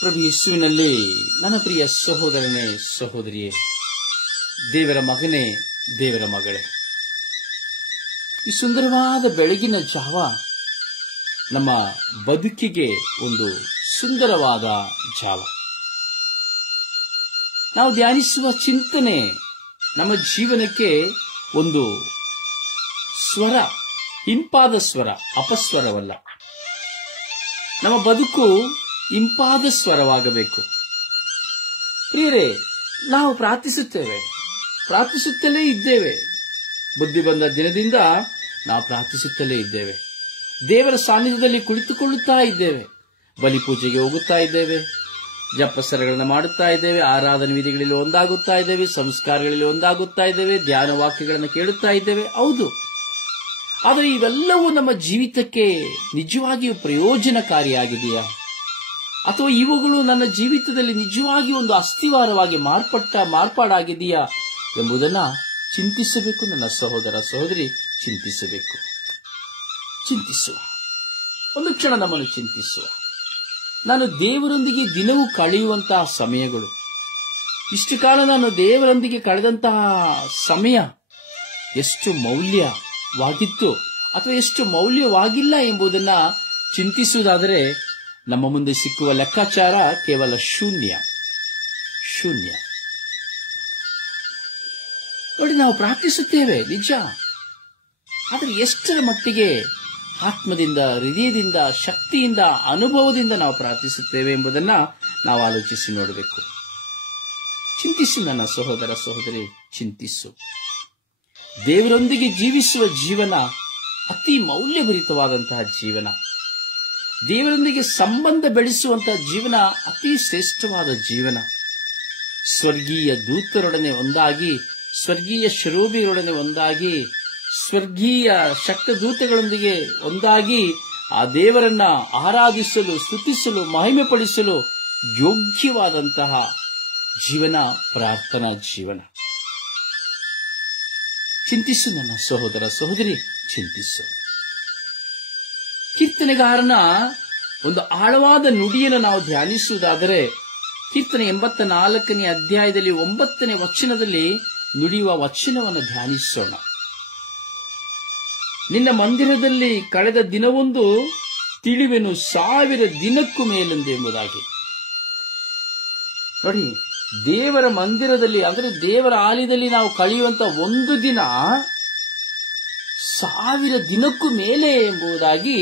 ಪ್ರಭು ಯೇಸುವಿನಲ್ಲಿ ನನ್ನ ಪ್ರಿಯ ಸಹೋದರನೇ, ಸಹೋದರಿಯೇ, ದೇವರ ಮಗನೇ, ದೇವರ ಮಗಳೇ, ಈ ಸುಂದರವಾದ ಬೆಳಗಿನ ಜಾವ ನಮ್ಮ ಬದುಕಿಗೆ ಒಂದು ಸುಂದರವಾದ ಜಾವ. ನಾವು ಧ್ಯಾನಿಸುವ ಚಿಂತನೆ ನಮ್ಮ ಜೀವನಕ್ಕೆ ಒಂದು ಸ್ವರ, ಇಂಪಾದ ಸ್ವರ, ಅಪಸ್ವರವಲ್ಲ. ನಮ್ಮ ಬದುಕು ಇಂಪಾದ ಸ್ವರವಾಗಬೇಕು. ಪ್ರಿಯರೇ, ನಾವು ಪ್ರಾರ್ಥಿಸುತ್ತಲೇ ಇದ್ದೇವೆ. ಬುದ್ಧಿ ಬಂದ ದಿನದಿಂದ ನಾವು ಪ್ರಾರ್ಥಿಸುತ್ತಲೇ ಇದ್ದೇವೆ. ದೇವರ ಸಾನ್ನಿಧ್ಯದಲ್ಲಿ ಕುಳಿತುಕೊಳ್ಳುತ್ತಾ ಇದ್ದೇವೆ. ಬಲಿಪೂಜೆಗೆ ಹೋಗುತ್ತಾ ಇದ್ದೇವೆ. ಜಪಸರಗಳನ್ನು ಮಾಡುತ್ತಾ ಇದ್ದೇವೆ. ಆರಾಧನೆ ವಿಧಿಗಳಲ್ಲಿ ಒಂದಾಗುತ್ತಾ ಇದ್ದೇವೆ. ಸಂಸ್ಕಾರಗಳಲ್ಲಿ ಒಂದಾಗುತ್ತಾ ಇದ್ದೇವೆ. ಧ್ಯಾನ ವಾಕ್ಯಗಳನ್ನು ಕೇಳುತ್ತಾ ಇದ್ದೇವೆ. ಹೌದು, ಆದರೆ ಇವೆಲ್ಲವೂ ನಮ್ಮ ಜೀವಿತಕ್ಕೆ ನಿಜವಾಗಿಯೂ ಪ್ರಯೋಜನಕಾರಿಯಾಗಿದೆಯಾ? ಅಥವಾ ಇವುಗಳು ನನ್ನ ಜೀವಿತದಲ್ಲಿ ನಿಜವಾಗಿ ಒಂದು ಅಸ್ಥಿವಾರವಾಗಿ ಮಾರ್ಪಾಡಾಗಿದೆಯಾ ಎಂಬುದನ್ನು ಚಿಂತಿಸಬೇಕು. ನನ್ನ ಸಹೋದರ, ಸಹೋದರಿ, ಚಿಂತಿಸುವ ಒಂದು ಕ್ಷಣ ನಮ್ಮನ್ನು ಚಿಂತಿಸುವ. ನಾನು ದೇವರೊಂದಿಗೆ ದಿನವೂ ಕಳೆಯುವಂತಹ ಸಮಯಗಳು, ಇಷ್ಟು ಕಾಲ ನಾನು ದೇವರೊಂದಿಗೆ ಕಳೆದಂತಹ ಸಮಯ ಎಷ್ಟು ಮೌಲ್ಯವಾಗಿತ್ತು ಅಥವಾ ಎಷ್ಟು ಮೌಲ್ಯವಾಗಿಲ್ಲ ಎಂಬುದನ್ನು ಚಿಂತಿಸುವುದಾದರೆ ನಮ್ಮ ಮುಂದೆ ಸಿಕ್ಕುವ ಲೆಕ್ಕಾಚಾರ ಕೇವಲ ಶೂನ್ಯ. ನೋಡಿ, ನಾವು ಪ್ರಾರ್ಥಿಸುತ್ತೇವೆ ನಿಜ, ಆದರೆ ಎಷ್ಟರ ಮಟ್ಟಿಗೆ ಆತ್ಮದಿಂದ, ಹೃದಯದಿಂದ, ಶಕ್ತಿಯಿಂದ, ಅನುಭವದಿಂದ ನಾವು ಪ್ರಾರ್ಥಿಸುತ್ತೇವೆ ಎಂಬುದನ್ನು ನಾವು ಆಲೋಚಿಸಿ ನೋಡಬೇಕು. ಚಿಂತಿಸು ನನ್ನ ಸಹೋದರ, ಸಹೋದರಿ, ಚಿಂತಿಸು. ದೇವರೊಂದಿಗೆ ಜೀವಿಸುವ ಜೀವನ ಅತಿ ಮೌಲ್ಯಭರಿತವಾದಂತಹ ಜೀವನ. ದೇವರೊಂದಿಗೆ ಸಂಬಂಧ ಬೆಳೆಸುವಂತಹ ಜೀವನ ಅತಿ ಶ್ರೇಷ್ಠವಾದ ಜೀವನ. ಸ್ವರ್ಗೀಯ ದೂತರೊಡನೆ ಒಂದಾಗಿ, ಸ್ವರ್ಗೀಯ ಶರೋಭಿಯರೊಡನೆ ಒಂದಾಗಿ, ಸ್ವರ್ಗೀಯ ಶಕ್ತದೂತಗಳೊಂದಿಗೆ ಒಂದಾಗಿ ಆ ದೇವರನ್ನ ಆರಾಧಿಸಲು, ಸ್ತುತಿಸಲು, ಮಹಿಮೆಪಡಿಸಲು ಯೋಗ್ಯವಾದಂತಹ ಜೀವನ ಪ್ರಾರ್ಥನಾ ಜೀವನ. ಚಿಂತಿಸು ನನ್ನ ಸಹೋದರ, ಸಹೋದರಿ, ಚಿಂತಿಸು. ಕೀರ್ತನೆಗಾರನ ಒಂದು ಆಳವಾದ ನುಡಿಯನ್ನು ನಾವು ಧ್ಯಾನಿಸುವುದಾದರೆ, ಕೀರ್ತನೆ 84ನೇ ಅಧ್ಯಾಯದಲ್ಲಿ 9ನೇ ವಚನದಲ್ಲಿ ನುಡಿಯುವ ವಚನವನ್ನು ಧ್ಯಾನಿಸೋಣ. ನಿನ್ನ ಮಂದಿರದಲ್ಲಿ ಕಳೆದ ದಿನವೊಂದು ತಿಳಿವೆನು 1000 ದಿನಕ್ಕೂ ಮೇಲೆಂದು ಎಂಬುದಾಗಿ. ನೋಡಿ, ದೇವರ ಮಂದಿರದಲ್ಲಿ ಅಂದರೆ ದೇವರ ಆಲಯದಲ್ಲಿ ನಾವು ಕಳೆಯುವಂತ ಒಂದು ದಿನ 1000 ದಿನಕ್ಕೂ ಮೇಲೆ ಎಂಬುದಾಗಿ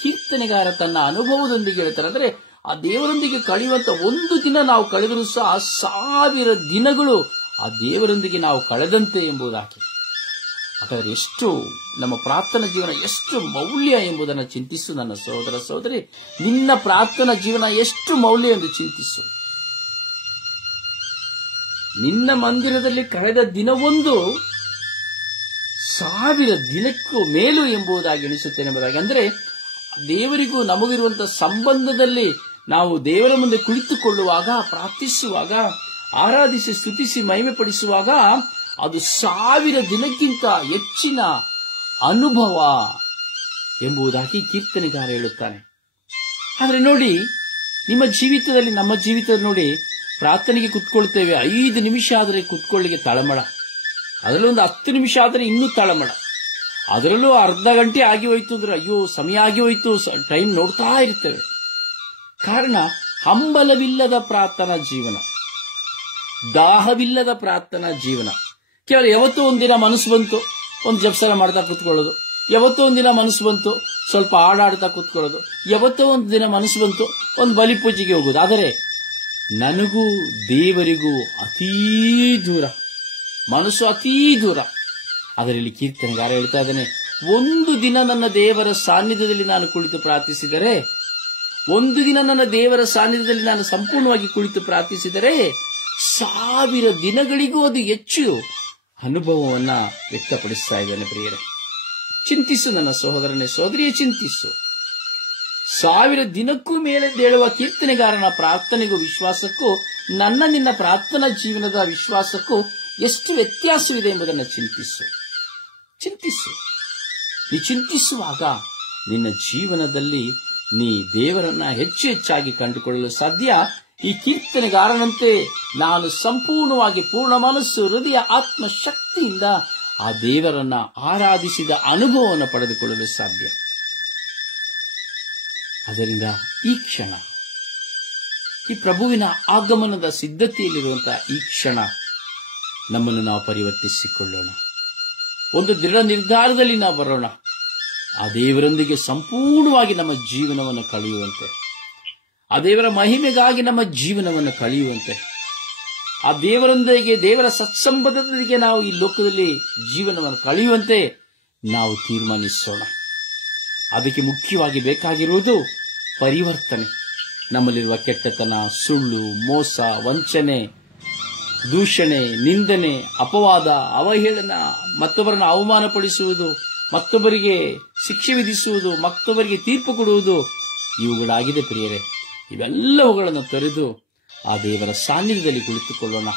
ಕೀರ್ತನೆಗಾರ ತನ್ನ ಅನುಭವದೊಂದಿಗೆ ಹೇಳ್ತಾರೆ. ಅಂದರೆ ಆ ದೇವರೊಂದಿಗೆ ಕಳೆಯುವಂತ ಒಂದು ದಿನ ನಾವು ಕಳೆದರೂ ಸಹ 1000 ದಿನಗಳು ಆ ದೇವರೊಂದಿಗೆ ನಾವು ಕಳೆದಂತೆ ಎಂಬುದಾಗಿ. ಹಾಗಾದರೆ ಎಷ್ಟು ನಮ್ಮ ಪ್ರಾರ್ಥನಾ ಜೀವನ ಎಷ್ಟು ಮೌಲ್ಯ ಎಂಬುದನ್ನು ಚಿಂತಿಸು ನನ್ನ ಸಹೋದರ, ಸಹೋದರಿ. ನಿನ್ನ ಪ್ರಾರ್ಥನಾ ಜೀವನ ಎಷ್ಟು ಮೌಲ್ಯ ಎಂದು ಚಿಂತಿಸು. ನಿನ್ನ ಮಂದಿರದಲ್ಲಿ ಕಳೆದ ದಿನವೊಂದು 1000 ದಿನಕ್ಕೂ ಮೇಲು ಎಂಬುದಾಗಿ ಎಣಿಸುತ್ತೇನೆ ಎಂಬುದಾಗಿ. ಅಂದರೆ ದೇವರಿಗೂ ನಮಗಿರುವಂತಹ ಸಂಬಂಧದಲ್ಲಿ ನಾವು ದೇವರ ಮುಂದೆ ಕುಳಿತುಕೊಳ್ಳುವಾಗ, ಪ್ರಾರ್ಥಿಸುವಾಗ, ಆರಾಧಿಸಿ, ಸ್ತುತಿಸಿ, ಮಹಿಮೆ ಪಡಿಸುವಾಗ ಅದು 1000 ದಿನಕ್ಕಿಂತ ಹೆಚ್ಚಿನ ಅನುಭವ ಎಂಬುದಾಗಿ ಕೀರ್ತನೆಗಾರ ಹೇಳುತ್ತಾನೆ. ಆದರೆ ನೋಡಿ, ನಿಮ್ಮ ಜೀವಿತದಲ್ಲಿ, ನಮ್ಮ ಜೀವಿತದಲ್ಲಿ ನೋಡಿ, ಪ್ರಾರ್ಥನೆಗೆ ಕುತ್ಕೊಳ್ತೇವೆ. 5 ನಿಮಿಷ ಆದರೆ ಕುತ್ಕೊಳ್ಳಿಕ್ಕೆ ತಳಮಳ, ಅದರಲ್ಲೂ ಒಂದು 10 ನಿಮಿಷ ಆದರೆ ಇನ್ನೂ ತಳಮಳ, ಅದರಲ್ಲೂ ಅರ್ಧ ಗಂಟೆ ಆಗಿ ಹೋಯ್ತು ಅಂದ್ರೆ ಅಯ್ಯೋ ಸಮಯ ಆಗಿ ಹೋಯ್ತು, ಟೈಮ್ ನೋಡ್ತಾ ಇರ್ತೇವೆ. ಕಾರಣ ಹಂಬಲವಿಲ್ಲದ ಪ್ರಾರ್ಥನಾ ಜೀವನ, ದಾಹವಿಲ್ಲದ ಪ್ರಾರ್ಥನಾ ಜೀವನ. ಕೇವಲ ಯಾವತ್ತೋ ಒಂದಿನ ಮನಸ್ಸು ಬಂತು ಒಂದು ಜಪಸರ ಮಾಡ್ತಾ ಕೂತ್ಕೊಳ್ಳೋದು, ಯಾವತ್ತೋ ಒಂದಿನ ಮನಸ್ಸು ಬಂತು ಸ್ವಲ್ಪ ಹಾಡಾಡ್ತಾ ಕೂತ್ಕೊಳ್ಳೋದು, ಯಾವತ್ತೋ ಒಂದು ದಿನ ಮನಸ್ಸು ಬಂತು ಒಂದು ಬಲಿಪೂಜೆಗೆ ಹೋಗೋದು. ಆದರೆ ನನಗೂ ದೇವರಿಗೂ ಅತೀ ದೂರ, ಮನಸ್ಸು ಅತೀ ದೂರ. ಅದರಲ್ಲಿ ಕೀರ್ತನೆಗಾರ ಹೇಳ್ತಾ ಇದ್ದಾನೆ, ಒಂದು ದಿನ ನನ್ನ ದೇವರ ಸಾನ್ನಿಧ್ಯದಲ್ಲಿ ನಾನು ಕುಳಿತು ಪ್ರಾರ್ಥಿಸಿದರೆ, ಒಂದು ದಿನ ನನ್ನ ದೇವರ ಸಾನ್ನಿಧ್ಯದಲ್ಲಿ ನಾನು ಸಂಪೂರ್ಣವಾಗಿ ಕುಳಿತು ಪ್ರಾರ್ಥಿಸಿದರೆ 1000 ದಿನಗಳಿಗೂ ಅದು ಹೆಚ್ಚು ಅನುಭವವನ್ನ ವ್ಯಕ್ತಪಡಿಸ್ತಾ ಇದ್ದಾನೆ. ಪ್ರಿಯರೇ, ಚಿಂತಿಸು ನನ್ನ ಸಹೋದರನೇ, ಸಹೋದರಿಯೇ, ಚಿಂತಿಸು. 1000 ದಿನಕ್ಕೂ ಮೇಲೆ ಹೇಳುವ ಕೀರ್ತನೆಗಾರನ ಪ್ರಾರ್ಥನೆಗೂ ವಿಶ್ವಾಸಕ್ಕೂ ನಿನ್ನ ಪ್ರಾರ್ಥನಾ ಜೀವನದ ವಿಶ್ವಾಸಕ್ಕೂ ಎಷ್ಟು ವ್ಯತ್ಯಾಸವಿದೆ ಎಂಬುದನ್ನು ಚಿಂತಿಸು. ನೀ ಚಿಂತಿಸುವಾಗ ನಿನ್ನ ಜೀವನದಲ್ಲಿ ನೀ ದೇವರನ್ನ ಹೆಚ್ಚು ಹೆಚ್ಚಾಗಿ ಕಂಡುಕೊಳ್ಳಲು ಸಾಧ್ಯ. ಈ ಕೀರ್ತನೆಗಾರನಂತೆ ನಾನು ಸಂಪೂರ್ಣವಾಗಿ ಪೂರ್ಣ ಮನಸ್ಸು, ಹೃದಯ, ಆತ್ಮ ಶಕ್ತಿಯಿಂದ ಆ ದೇವರನ್ನ ಆರಾಧಿಸಿದ ಅನುಭವವನ್ನು ಪಡೆದುಕೊಳ್ಳಲು ಸಾಧ್ಯ. ಅದರಿಂದ ಈ ಕ್ಷಣ, ಈ ಪ್ರಭುವಿನ ಆಗಮನದ ಸಿದ್ಧತೆಯಲ್ಲಿರುವಂತಹ ಈ ಕ್ಷಣ ನಮ್ಮನ್ನು ನಾವು ಪರಿವರ್ತಿಸಿಕೊಳ್ಳೋಣ. ಒಂದು ದೃಢ ನಿರ್ಧಾರದಲ್ಲಿ ನಾವು ಬರೋಣ. ಆ ದೇವರೊಂದಿಗೆ ಸಂಪೂರ್ಣವಾಗಿ ನಮ್ಮ ಜೀವನವನ್ನು ಕಳೆಯುವಂತೆ, ಆ ದೇವರ ಮಹಿಮೆಗಾಗಿ ನಮ್ಮ ಜೀವನವನ್ನು ಕಳೆಯುವಂತೆ, ಆ ದೇವರೊಂದಿಗೆ, ದೇವರ ಸತ್ಸಂಬಂಧದೊಂದಿಗೆ ನಾವು ಈ ಲೋಕದಲ್ಲಿ ಜೀವನವನ್ನು ಕಳೆಯುವಂತೆ ನಾವು ತೀರ್ಮಾನಿಸೋಣ. ಅದಕ್ಕೆ ಮುಖ್ಯವಾಗಿ ಬೇಕಾಗಿರುವುದು ಪರಿವರ್ತನೆ. ನಮ್ಮಲ್ಲಿರುವ ಕೆಟ್ಟತನ, ಸುಳ್ಳು, ಮೋಸ, ವಂಚನೆ, ದೂಷಣೆ, ನಿಂದನೆ, ಅಪವಾದ, ಅವಹೇಳನ, ಮತ್ತೊಬ್ಬರನ್ನು ಅವಮಾನಪಡಿಸುವುದು, ಮತ್ತೊಬ್ಬರಿಗೆ ಶಿಕ್ಷೆ ವಿಧಿಸುವುದು, ಮತ್ತೊಬ್ಬರಿಗೆ ತೀರ್ಪು ಕೊಡುವುದು ಇವುಗಳಾಗಿದೆ ಪ್ರಿಯರೇ. ಇವೆಲ್ಲವುಗಳನ್ನು ತೊರೆದು ಆ ದೇವರ ಸಾನ್ನಿಧ್ಯದಲ್ಲಿ ಕುಳಿತುಕೊಳ್ಳೋಣ.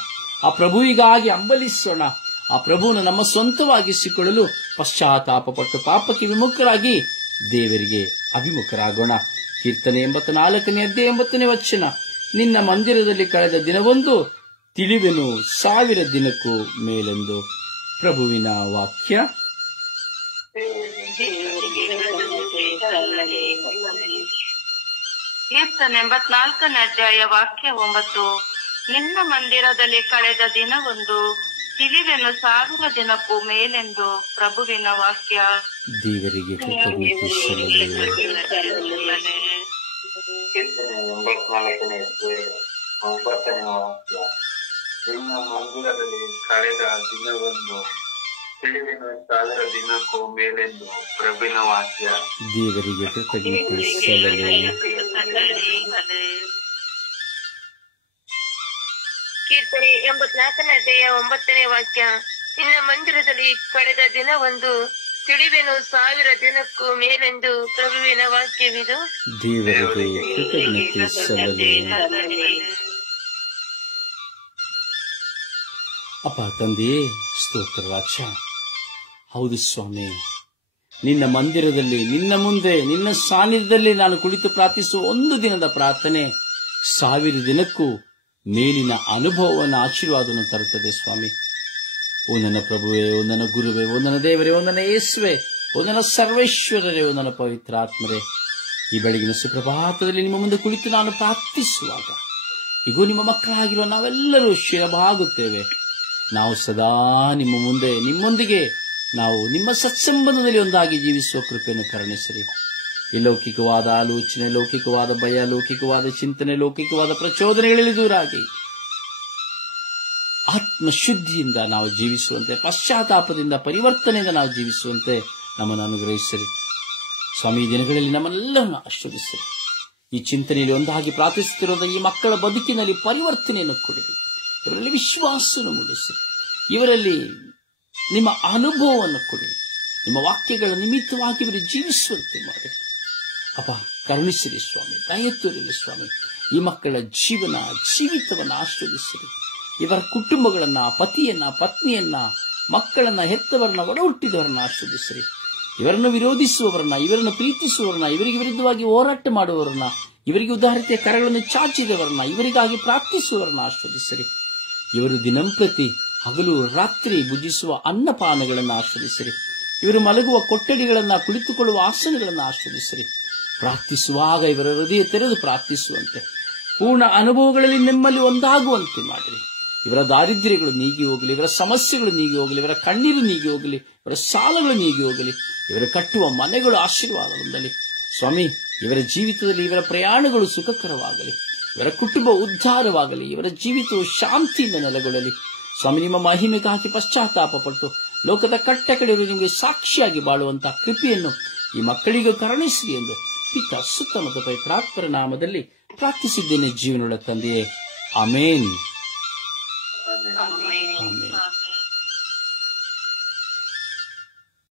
ಆ ಪ್ರಭುವಿಗಾಗಿ ಹಂಬಲಿಸೋಣ. ಆ ಪ್ರಭುವನ್ನು ನಮ್ಮ ಸ್ವಂತವಾಗಿಸಿಕೊಳ್ಳಲು ಪಶ್ಚಾತ್ತಾಪಪಟ್ಟು ಪಾಪಕ್ಕೆ ವಿಮುಖರಾಗಿ ದೇವರಿಗೆ ಅಭಿಮುಖರಾಗೋಣ. ಕೀರ್ತನೆ 84ನೇ ಅಧ್ಯಾಯ 9ನೇ ವಚನ. ನಿನ್ನ ಮಂದಿರದಲ್ಲಿ ಕಳೆದ ದಿನವೊಂದು ತಿಳಿವೆನು 1000 ದಿನಕ್ಕೂ ಮೇಲೆಂದು. ಪ್ರಭುವಿನ ವಾಕ್ಯ. ಕೀರ್ತನೆ 84ನೇ ಅಧ್ಯಾಯ ವಾಕ್ಯ 9. ನಿನ್ನ ಮಂದಿರದಲ್ಲಿ ಕಳೆದ ದಿನವೊಂದು ತಿಳಿವೆನು 1000 ದಿನಕ್ಕೂ ಮೇಲೆಂದು. ಪ್ರಭುವಿನ ವಾಕ್ಯ. ದೇವರಿಗೆ ಕೀರ್ತನೆ 84ನೇ ಅಧ್ಯಾಯ 9ನೇ ವಾಕ್ಯ. ನಿನ್ನ ಮಂದಿರದಲ್ಲಿ ಕಳೆದ ದಿನವೊಂದು ತಿಳಿವೆನು 1000 ದಿನಕ್ಕೂ ಮೇಲೆಂದು. ಪ್ರಭುವಿನ ವಾಕ್ಯ. ದೇವರಿಗೆ ಕೃತಜ್ಞತೆ ಸಲ್ಲಲಿ. ಕೀರ್ತನೆ 84ನೇ ಅಧ್ಯಾಯ 9ನೇ ವಾಕ್ಯ. ನಿನ್ನ ಮಂದಿರದಲ್ಲಿ ಕಳೆದ ದಿನವೊಂದು ತಿಳಿವೆನು 1000 ದಿನಕ್ಕೂ ಮೇಲೆಂದು. ಪ್ರಭುವಿನ ವಾಕ್ಯವಿದು. ದೇವರಿಗೆ ಕೃತಜ್ಞತೆ ಸಲ್ಲಲಿ. ಅಪ್ಪ ತಂದೆಯೇ, ಸ್ತೋತ್ರ ರಾಜ. ಹೌದು ಸ್ವಾಮಿ, ನಿನ್ನ ಮಂದಿರದಲ್ಲಿ, ನಿನ್ನ ಮುಂದೆ, ನಿನ್ನ ಸಾನ್ನಿಧ್ಯದಲ್ಲಿ ನಾನು ಕುಳಿತು ಪ್ರಾರ್ಥಿಸುವ ಒಂದು ದಿನದ ಪ್ರಾರ್ಥನೆ 1000 ದಿನಕ್ಕೂ ಮೇಲಿನ ಅನುಭವವನ್ನು, ಆಶೀರ್ವಾದವನ್ನು ತರುತ್ತದೆ ಸ್ವಾಮಿ. ಓ ನನ್ನ ಪ್ರಭುವೇ, ಓ ನನ್ನ ಗುರುವೇ, ಓ ನನ್ನ ದೇವರೇ, ಓ ನನ್ನ ಯೇಸುವೆ, ಓ ನನ್ನ ಸರ್ವೇಶ್ವರರೇ, ಓ ನನ್ನ ಪವಿತ್ರಾತ್ಮರೇ, ಈ ಬೆಳಗಿನ ಸುಪ್ರಭಾತದಲ್ಲಿ ನಿಮ್ಮ ಮುಂದೆ ಕುಳಿತು ನಾನು ಪ್ರಾರ್ಥಿಸುವಾಗ ಈಗ ನಿಮ್ಮ ಮಕ್ಕಳಾಗಿರುವ ನಾವೆಲ್ಲರೂ ಶಿರಬಾಗುತ್ತೇವೆ. ನಾವು ಸದಾ ನಿಮ್ಮ ಮುಂದೆ, ನಿಮ್ಮೊಂದಿಗೆ ನಾವು ನಿಮ್ಮ ಸತ್ಸಂಬಂಧದಲ್ಲಿ ಒಂದಾಗಿ ಜೀವಿಸುವ ಕೃಪೆಯನ್ನು ಕರುಣಿಸಿರಿ. ಈ ಲೌಕಿಕವಾದ ಆಲೋಚನೆ, ಲೌಕಿಕವಾದ ಭಯ, ಲೌಕಿಕವಾದ ಚಿಂತನೆ, ಲೌಕಿಕವಾದ ಪ್ರಚೋದನೆಗಳಲ್ಲಿ ದೂರಾಗಿ ಆತ್ಮಶುದ್ಧಿಯಿಂದ ನಾವು ಜೀವಿಸುವಂತೆ, ಪಶ್ಚಾತ್ತಾಪದಿಂದ, ಪರಿವರ್ತನೆಯಿಂದ ನಾವು ಜೀವಿಸುವಂತೆ ನಮ್ಮನ್ನು ಅನುಗ್ರಹಿಸಿರಿ ಸ್ವಾಮಿ. ಈ ದಿನಗಳಲ್ಲಿ ನಮ್ಮೆಲ್ಲರನ್ನು ಆಶೀರ್ವದಿಸಿರಿ. ಈ ಚಿಂತನೆಯಲ್ಲಿ ಒಂದಾಗಿ ಪ್ರಾರ್ಥಿಸುತ್ತಿರುವಂತಹ ಈ ಮಕ್ಕಳ ಬದುಕಿನಲ್ಲಿ ಪರಿವರ್ತನೆಯನ್ನು ಕೊಡಿರಿ. ಇವರಲ್ಲಿ ವಿಶ್ವಾಸವನ್ನು ಮೂಡಿಸಿರಿ. ಇವರಲ್ಲಿ ನಿಮ್ಮ ಅನುಭವವನ್ನು ಕೊಡಿರಿ. ನಿಮ್ಮ ವಾಕ್ಯಗಳ ನಿಮಿತ್ತವಾಗಿ ಇವರು ಜೀವಿಸುವಂತೆ ಮಾಡಿರಿ. ಅಪ್ಪ, ಕರುಣಿಸಿರಿ ಸ್ವಾಮಿ, ದಯೆ ತೋರಿರಿ ಸ್ವಾಮಿ. ಈ ಮಕ್ಕಳ ಜೀವಿತವನ್ನು ಆಶೀರ್ವದಿಸಿರಿ. ಇವರ ಕುಟುಂಬಗಳನ್ನ, ಪತಿಯನ್ನ, ಪತ್ನಿಯನ್ನ, ಮಕ್ಕಳನ್ನ, ಹೆತ್ತವರನ್ನ, ಒಡ ಹುಟ್ಟಿದವರನ್ನ ಆಶೀರ್ವದಿಸಿರಿ. ಇವರನ್ನು ವಿರೋಧಿಸುವವರನ್ನ, ಇವರನ್ನು ಪ್ರೀತಿಸುವವರನ್ನ, ಇವರಿಗೆ ವಿರುದ್ಧವಾಗಿ ಹೋರಾಟ ಮಾಡುವವರನ್ನ, ಇವರಿಗೆ ಉದಾರತೆಯ ಕರಗಳನ್ನು ಚಾಚಿದವರನ್ನ, ಇವರಿಗಾಗಿ ಪ್ರಾರ್ಥಿಸುವವರನ್ನ ಆಶೀರ್ವದಿಸಿರಿ. ಇವರು ದಿನಂಪ್ರತಿ ಹಗಲು ರಾತ್ರಿ ಭುಜಿಸುವ ಅನ್ನಪಾನಗಳನ್ನು ಆಶೀರ್ವದಿಸಿರಿ. ಇವರು ಮಲಗುವ ಕೊಠಡಿಗಳನ್ನ, ಕುಳಿತುಕೊಳ್ಳುವ ಆಸನಗಳನ್ನು ಆಶೀರ್ವದಿಸಿರಿ. ಪ್ರಾರ್ಥಿಸುವಾಗ ಇವರ ಹೃದಯ ತೆರೆದು ಪ್ರಾರ್ಥಿಸುವಂತೆ, ಪೂರ್ಣ ಅನುಭವಗಳಲ್ಲಿ ನಿಮ್ಮಲ್ಲಿ ಒಂದಾಗುವಂತೆ ಮಾಡಿರಿ. ಇವರ ದಾರಿದ್ರ್ಯಗಳು ನೀಗಿ ಹೋಗಲಿ, ಇವರ ಸಮಸ್ಯೆಗಳು ನೀಗಿ ಹೋಗಲಿ, ಇವರ ಕಣ್ಣೀರು ನೀಗಿ ಹೋಗಲಿ, ಇವರ ಸಾಲಗಳು ನೀಗಿ ಹೋಗಲಿ. ಇವರು ಕಟ್ಟುವ ಮನೆಗಳು ಆಶೀರ್ವಾದ ಹೊಂದಲಿ ಸ್ವಾಮಿ. ಇವರ ಜೀವಿತದಲ್ಲಿ ಇವರ ಪ್ರಯಾಣಗಳು ಸುಖಕರವಾಗಲಿ, ಇವರ ಕುಟುಂಬ ಉದ್ಧಾರವಾಗಲಿ, ಇವರ ಜೀವಿತವು ಶಾಂತಿಯಿಂದ ನೆಲೆಗೊಳ್ಳಲಿ ಸ್ವಾಮಿ. ನಿಮ್ಮ ಮಹಿಮೆಗಾಗಿ ಪಶ್ಚಾತ್ತಾಪಪಟ್ಟು ಲೋಕದ ಕಟ್ಟ ಕಡೆಯವರು ನಿಮಗೆ ಸಾಕ್ಷಿಯಾಗಿ ಬಾಳುವಂತಹ ಕೃಪೆಯನ್ನು ಈ ಮಕ್ಕಳಿಗೂ ಕರುಣಿಸಿ ಎಂದು ಪಿತ ಸುತ್ತಮುತ್ತ ಪವಿತ್ರಾತ್ಮರ ನಾಮದಲ್ಲಿ ಪ್ರಾರ್ಥಿಸಿದ್ದೇನೆ ಜೀವನವುಳ್ಳ ತಂದೆಯೇ. ಆಮೇನ್. ಆಮೇನ್.